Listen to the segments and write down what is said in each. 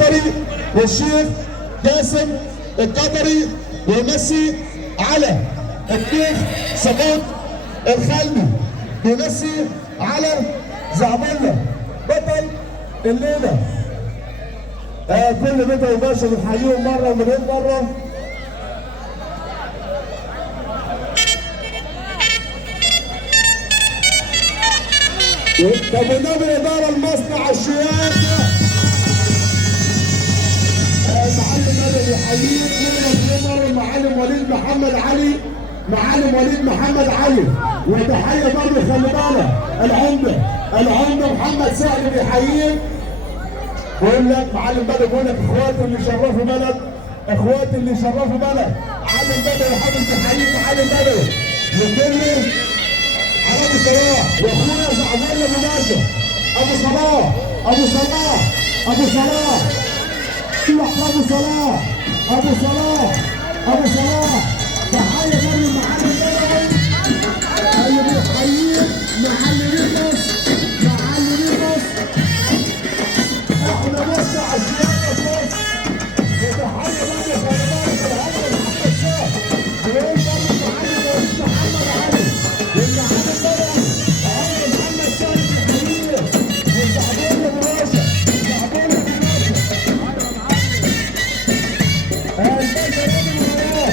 القطري والشيخ جاسم القطري، ويمسي على الشيخ صبوت الخلبي، بيمسي على زعبله بطل الليله. كل بيته وباشا بنحييهم مره ومليون مره. طب والنبي اداره المصنع الشياكه المعلم مدني بيحييك مره المعلم وليد محمد علي، معلم وليد محمد علي. وتحيه برضه خلي بالك العمده محمد سعد بيحييك. بقول لك معلم بدوي، بقول لك اخواتي اللي شرفوا بلد، اخواتي اللي شرفوا بلد. معلم بدوي حابب تحييك معلم بدوي لكل ابو صلاح واخويا زعبله ابو باشا، ابو صلاح ابو صلاح ابو صلاح ابو صلاح ابو صلاح ابو صلاح. تحيه برضه المعلم بدوي اللي بيحييك معلمين مصر، معلمين مصر. احنا مصنع الشياكه في مصر. وتحيه برضه خلي بالك العمر محمد شاه، بيقول برضه المعلم وليد محمد علي والمعلم بدوي عمر محمد شاه بيحييك. والزعبله ابو باشا، الزعبله ابو باشا. الباشا راجل وراه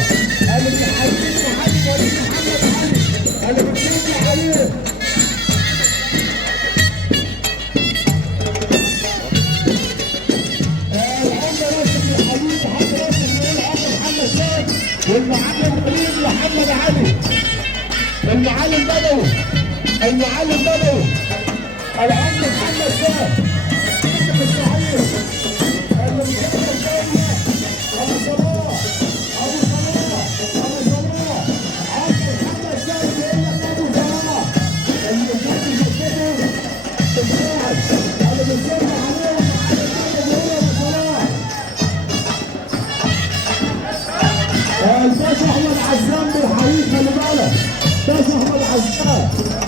اللي بيحييك معلم وليد محمد علي اللي بتشوفي عليه. والمعلم وليد محمد علي، المعلم بدوي، المعلم بدوي، العم محمد سعد، الصحيح اللي مكمل الدولة، ابو صلاح ابو صلاح ابو صلاح، عم محمد سعد بيقول لك ابو صلاح اللي مكمل الدولة الساعد اللي بيسمع عليهم معلم بدوي بيقول ابو صلاح. الباشا احمد عزام بيحييك خلي بالك، باشا احمد عزام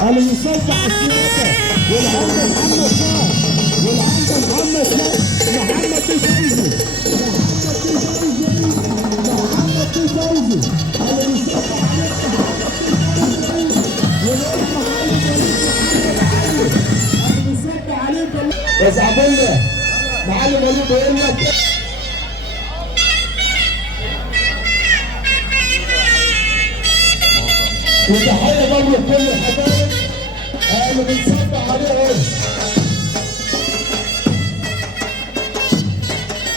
اللي بيصدع السياسه، والعمده محمد شاه، والعمده محمد شاه، محمد بن فوزي، محمد بن فوزي اللي بيصدع عليك، والواد معلم وليد محمد علي اللي بيصدع عليك. يا زعبله معلم وليد بيقول لك وتحيه برضه لكل الحبايب اللي بنصدق عليهم.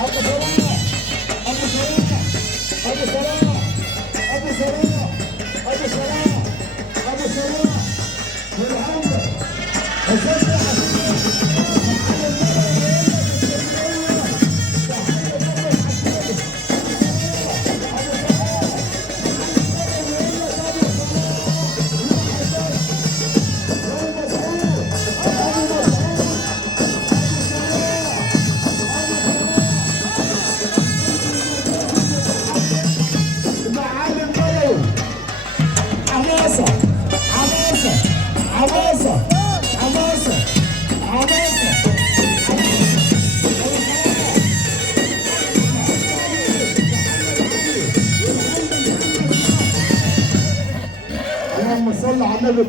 ابو صلاح ابو صلاح ابو صلاح ابو صلاح ابو صلاح ابو صلاح والعمده الزلزال حماسه حماسه حماسه حماسه حماسه. اللهم صل على النبي.